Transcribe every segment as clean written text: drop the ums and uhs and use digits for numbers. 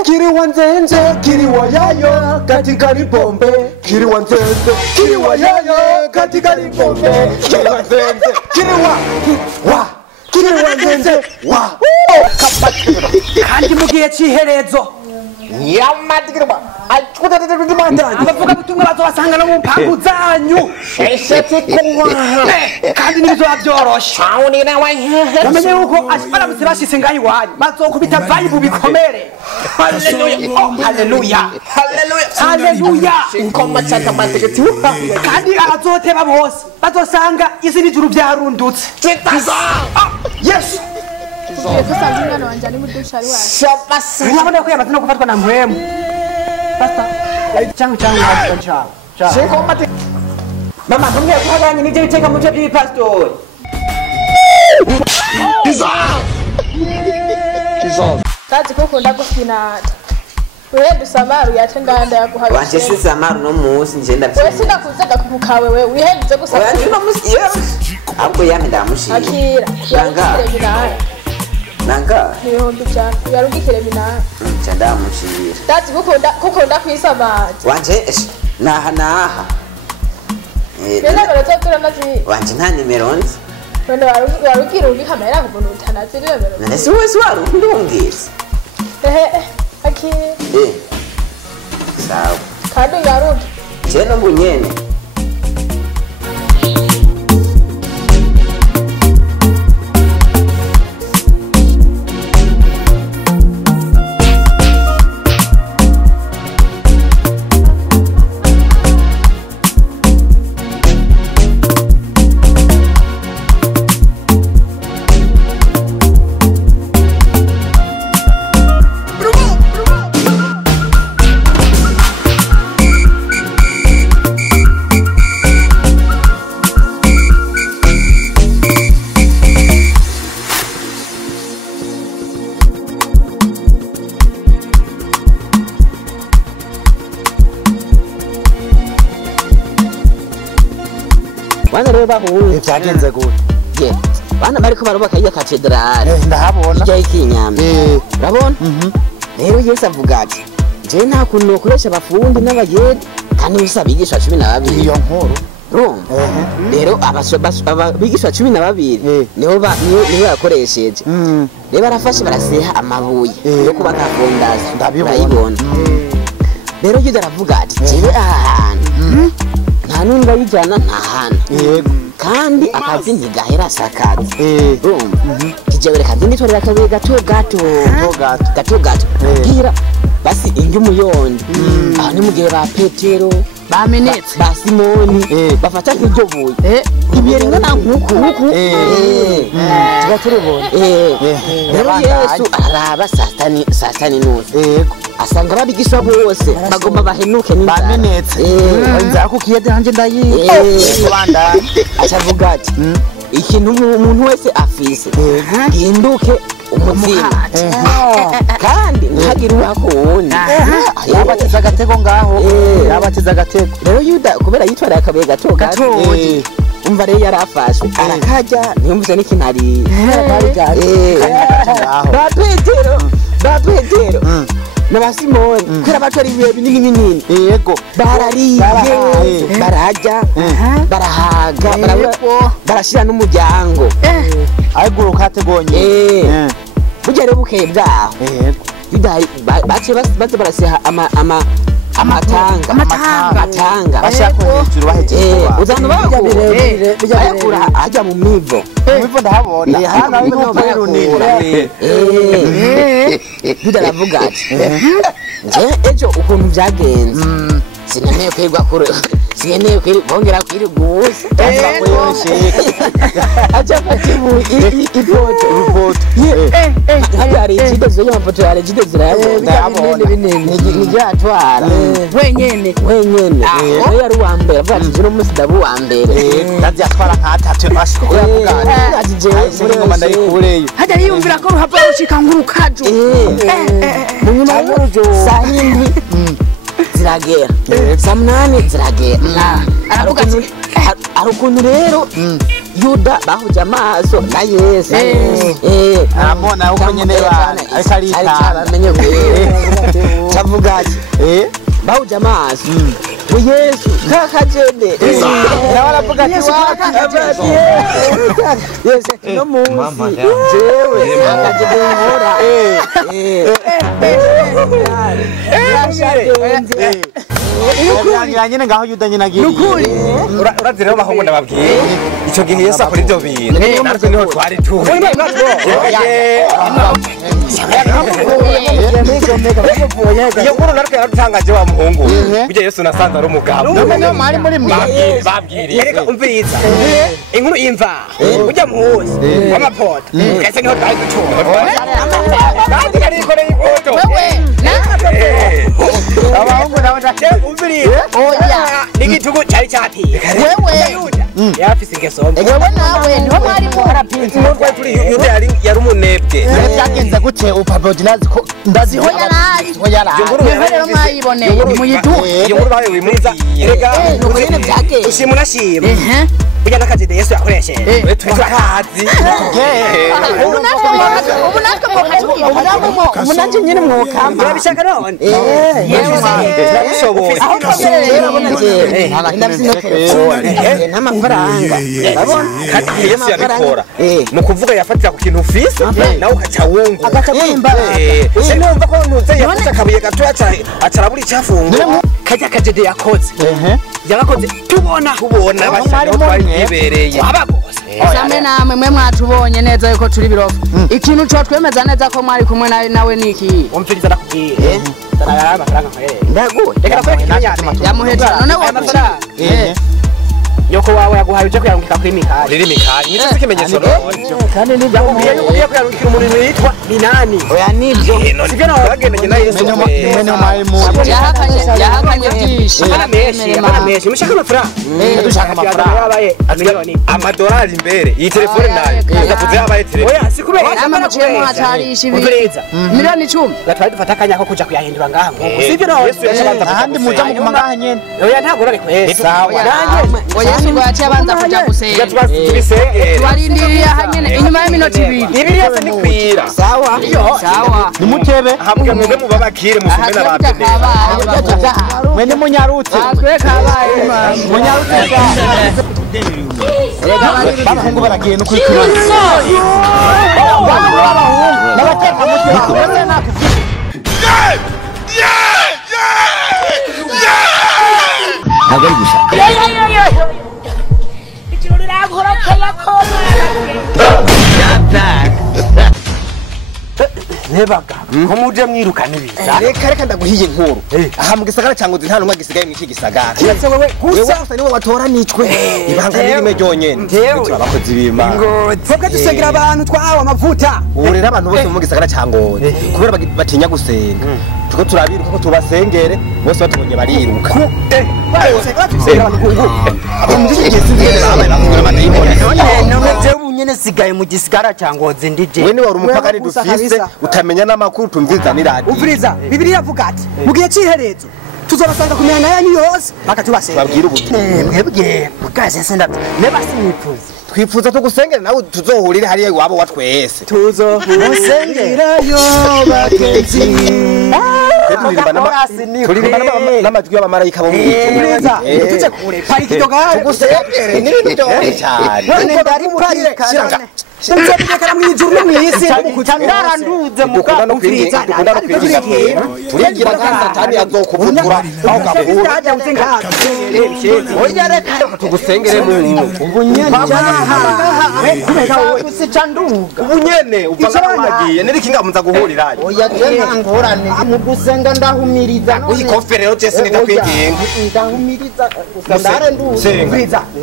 Kiriwa nzenze, kiriwa yayo, katika lipombe. Kiriwa nzenze, kiriwa yayo, katika lipombe. Kiriwa nzenze, kiriwa nzenze, wa. Kandi mugiye ciherezo. Yamatikirwa. Abavuga butumwa bazobasanga no mu mpangu zanyu. Eshete kuwa. Kandi nibizo byoroshe. Bamenye yuko baramutse bashitse ngaho iwanyu bazokubita vibe bikomere. Haleluya. Kandi abazoteba bose bazosanga isi n'ijuru byarundutse. Yes. Kusanze umwana wanje ari muri dushari wawe. Nabona ko yamaze no gufatwa na mpwemu. Basta. Changu. Mama, kumye kuhaganye nije biteka mu byo by'ipastor. Kazi ko kunda gufina. Wewe dusamaru yatenganda yaguhaga. Wanje si samaru no musi nje ndavye. Wewe sinakuzaga kukawe wewe wihenze gusa. Wanje no musi yes. Ahubwo yami ndamushira. Akira. Nanga. Nihombi cyane. Yarugikire minara. Ndamushira. Kazi kukunda kwisamaje. Wanje naha. Nenda baratora nazi. Wanje nta nimero nzi. Wenda warukira ubi kamera ngo ntanazi nimero. Nese wese warundungise. Akira. Sawa. Kandi yaruki. Cheno bunyene. Bana rero bahuye byagenze gute bana bariko barubaka iya katedrale ndahabona ijya ikinyambe urabona rero Yesu avuga ati je nta kuntu ukoresha abafundi n'abayede kandi usabigisha 12 iyo nkuru rero abigisha 12 niho yakoresheje rero barafashe baraseha amabuye yo kubaka fondation ndabibona rero Yuda aravuga ati jewe ahantu nta nunga yijana nta hana kandi akazi ntigahera sakazi kijewe kandi nitorera kabe gato gira basi ingi umuyondo aha ni mugihe ba Petero bamenetse ba Simoni bafata nk'ibyo buye ibiyeri ngana nkuku tugaturubona rero Yesu araba satani nusu asanga babigisha bose bagomba bahenuke n'inzara bamenetse inzara kukiyede hanje ndayi Rwanda acavuga ati ikintu umuntu wese afise ginduke umutima kandi ntagire uwako wundi yabateza agatego ngaho yabateza agatego rero Yuda kubera yitwara akabuye gato umva rero yarafashwe arakajya ntiyumvise n'ikinari ba Petero na Simoni kera batari ibihe binini yego barariye barajya barahaga barashira n'umuryango ayiguruka hategonye burya rero bukeye bwaho bace baraseha amatanga bashaka hejuru bahejeje uzana bayakura ajya mu mivo ndahabona hano ari no runini bidaravuga ati ejo ukuntu byagenze sineneye kwirwa kure sineneye bongera kwiriguza acha patibu ipoto hari ikidezo y'amafoto ya Regide zirayabona ni ryatwara wenyene yari wa mbere avuga ati jino musi dabu wa mbere ndazi atwara nka 3 ashiko yakugana ati je ngoma ndayikureyo hajya yiyumvira ko ruhava rucika ngurukajo mu nyuma y'urujo sahindi ziragera samnani ziragera aravuga ati arukuntu rero Yuda bahuje amaso na Yesu amona uko nyene bana ariko ari bwaki bawuja amaso Yesu kakajede nawe aravuga ati Yesu no munsi jewe akajede nkora nyine ngaho yuda nyine agiye nukuri urazi rero bahungu ndababwiye icyo gihe Yesu akora ibyo bintu natwe niho twari turi iyo nkuru natwe yaradutangaje wa muhungu burya Yesu nasanze ari umugabo mwari muri mwe babwiriye reka umviriza inkuru imva ujya muhuzi w'amapoto kese niho twari dutura kandi yarikoreye ipoto abahungu nabo umviriza n'igitugu cyari cyapiye yafise ingeso wewe nawe niho mwari muharapinze twari turi yuda yari umunebwe byagenze gute upapodinazi ko ndaziho yarazi rero mwayiboneye muyiduhe iyo nkuru bawe wimuriza erega nuko byagenze ushima unashima burya n'akajede Yesu yakoresheje turakazi ubu nanjye nyine mwokamba urabishaka none turabishoboye n'amafaranga kandi Yesu yabikora ni ukuvuga yafatira ku kintu ufise nawe ukaca wungu sinumva ko ntuze yafashe akabuye gato acarabura icyafungura kajya kajede yakoze yarakoze tubona abashaka twari yibereye abagose samwe namwe mwe mwatubonye neza yuko turi birofu ikintu cyo twemeza neza ko mwari kumwe nawe niki umviriza nakubwiye tarara amafaranga nkorere ndaguye reka nakore kinyanyate yamuheta none amafaranga nyoko wawe yaguhaye uje kuyarungika kuri mikari riri mikari nicyo kimenyesho kandi ni yakubwiye yuko ugiye kuyarungikira umuntu yitwa Minani oya nibyo sibyo nawe bagendanye na Yesu yahakanye byinshi menshi mushaka amafaranga dushaka amafaranga yabaye miliyoni amadolari imbere iyi telefone nayo yavuze yabaye telefone oya sikubera amamuciye mwatarisha ibi umviriza miliyoni 10 gatwari dufata akanya ko kuja kuyahindura ngaha ngo sibyo nawe Yesu yacabanza ahandi muja mu kumangaha nyene oya ntabwo rari kwesa sawa ngo Yesu gwaciye abanza kuja gusenga tubisengere twarindiriye aha nyene inyuma y'iminota 2 ibiri yose ni kwira sawa sawa nimutebe hamwe mwebwe mubabakire musume n'abapene mwene munyarutse atwe kabaye munyarutse abahungu baragiye no kwikira n'abateka mutwe Agari gusa. nebaga ko muje mwirukana ibiza reka ndaguhiye inkuru aha mu gisagara cyango nta numwe gisigaye mu iki gisagara ndetse wewe gusa niwe watoranijwe ibanga n'irime ryonyene turabakozi b'Imana twebwe dusengera abantu twahawe amavuta ubu rero abantu bose mu gisagara cyango kubera batinya gusenga tuko turabiruka ko tubasengere bose batubonye bariruka nyene sigaye mu gisigara cyangoze ndije we ni wari umupaka dufise utamenya n'amakuru tumviza ni radio uvuriza Bibiliya avuga ati mu gihe c'iherezo tuzobasanga kumenya na yanyu yose bakatubasenga babwira ubuti mwebwe mukaje sendatu neba sinifuza twifuza tugusengera nawe tuzohurire hariya iwabo wa twese tuzosengerayo bagenzi turirimba n'amajwi y'abamarayika bo mu neza tuje kure pariki doga tugusengere n'ibintu byose cyane none ndari parika nzobikara mwijuru no mwisi ndaranduze dukunda no kwirinda turigira kandi satani azokuvutura aho gahura oya reka tugusengere mu ubunyene ubunyene uvanagiye nirikinga muza guhurira oya je ngorane mu gusenga ndahumiriza uyikofere rero Jesse ndakwigenga ndahumiriza ndare nduze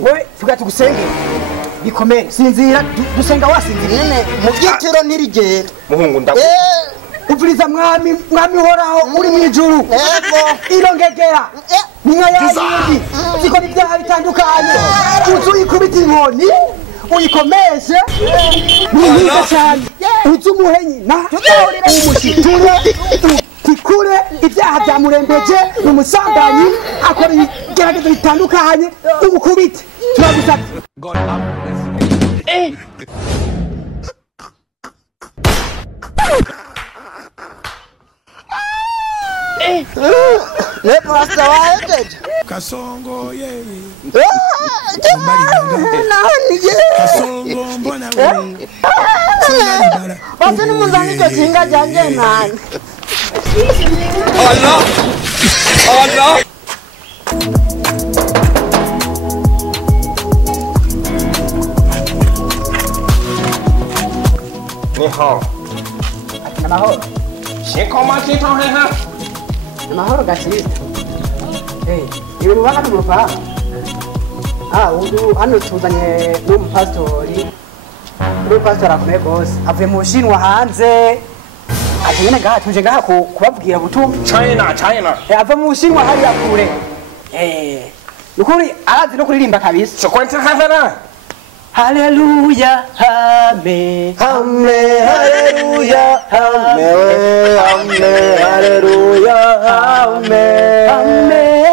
wewe tuga tugusengere bikomere sinzira dusenga wasinzira nyene mu byitiro ntirigera muhungu ndaku uvuriza mwami horaho uri mwijuru ego irongegera ninka yayindi zikora ibyaha bitandukanye uzu uyikubita inkoni uyikomeshe nihiza cyane uzu umuhe nyina umushiture tikure ibyaha byamurembeje umusambanyi akora ibigeragezo bitandukanye umukubite turagusabye Ne pastor waeteje? Kasongo yeye. Nani je? Kasongo mbona wewe? Basi ni muzanike chinga janje nani? Allah. Allah. Ni hao. Na mahoro. Shiko makito heha. Na mahoro gasista. Iwe mubana tumufahamu. Uyu hano tuzanye n'umupastori. Umupastori akomeye gose. Avuye mu Bushinwa hanze. Ati nyene ngaha tuje ngaha kubabwira butumwa. China. Ava mu Bushinwa hariya kure. Nukuri arazi no kuririmba kabisa. Chokwenta havana. Haleluya, amen. Amen, haleluya, amen, amen, haleluya, amen, amen.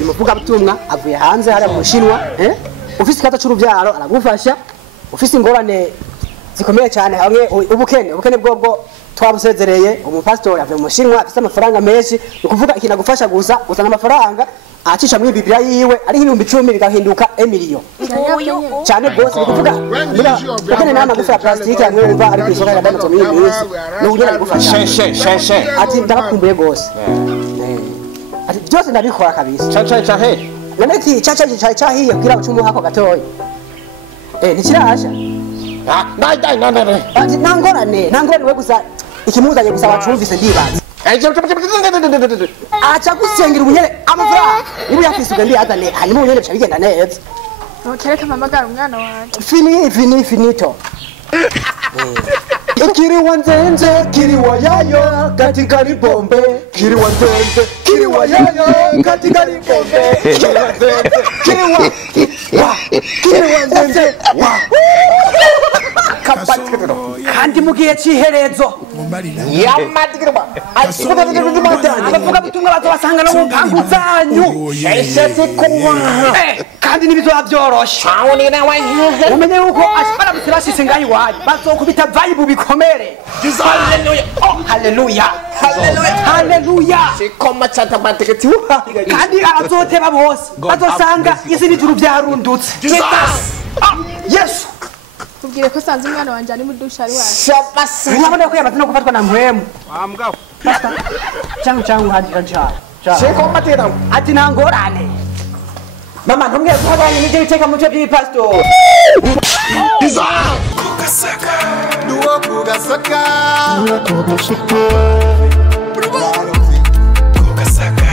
Imuvuga butumwa avuye hanze hariya mu Bushinwa, ufise ikibazo c'uruvyaro aragufasha, ufise ingorane zikomeye cyane hamwe ubukene bwobwo twabusezereye. Umupastori avuye mu Bushinwa afise amafaranga menshi, ukuvuga ikintu agufasha gusa uzana amafaranga acisha muri Biblia yiwe ari ibihumbi 10 bigahinduka emilio cyane bose bikuvuga mira ukene nama gufara plastique yamwe umva ari kwishoka ya dano muri minsi no unyera gufasha she ati ndabakumbuye gose ati byose ndabikora kabisa he naneki cha hiye kira ucumu hako gatoyi ni kirasha ati nangorane we gusa ikimuzanye gusa wacumvise ndibaza acha gusengera ubunyere amafaranga niba yafisuka ndi azane hanyuma ubunyere bica bigenda neza. Kereka mamagara umwana wanje finito kiri wanzenze kiri wayayo katika libombe kiri wanzenze kiri wayayo katika libombe kiri wanzenze kandi mugiye ciherezo yamadigirwa abavuga butumwa bazobasanga no mpangu zanyu eshese kuwa kandi nibizoba byoroshe umenye yuko ashobora gusirashise ngahi wayo bazokubita vibe bikomere. Haleluya shikoma chata bateketi kandi azoteba bose bazosanga isi n'ijuru byarundutse. Yesu ubwire ko sanze umwana wanje ari mu dusha ari wawe shabasa nabone ko yamaze no gufatwa na mpwemu ambwa changu hadi shikoma tena ati nangorane mama ntumwe kubanye n'ibyo biteka mu cyo by'ipastor Kugasaka. Duo kugasaka. Kugasaka.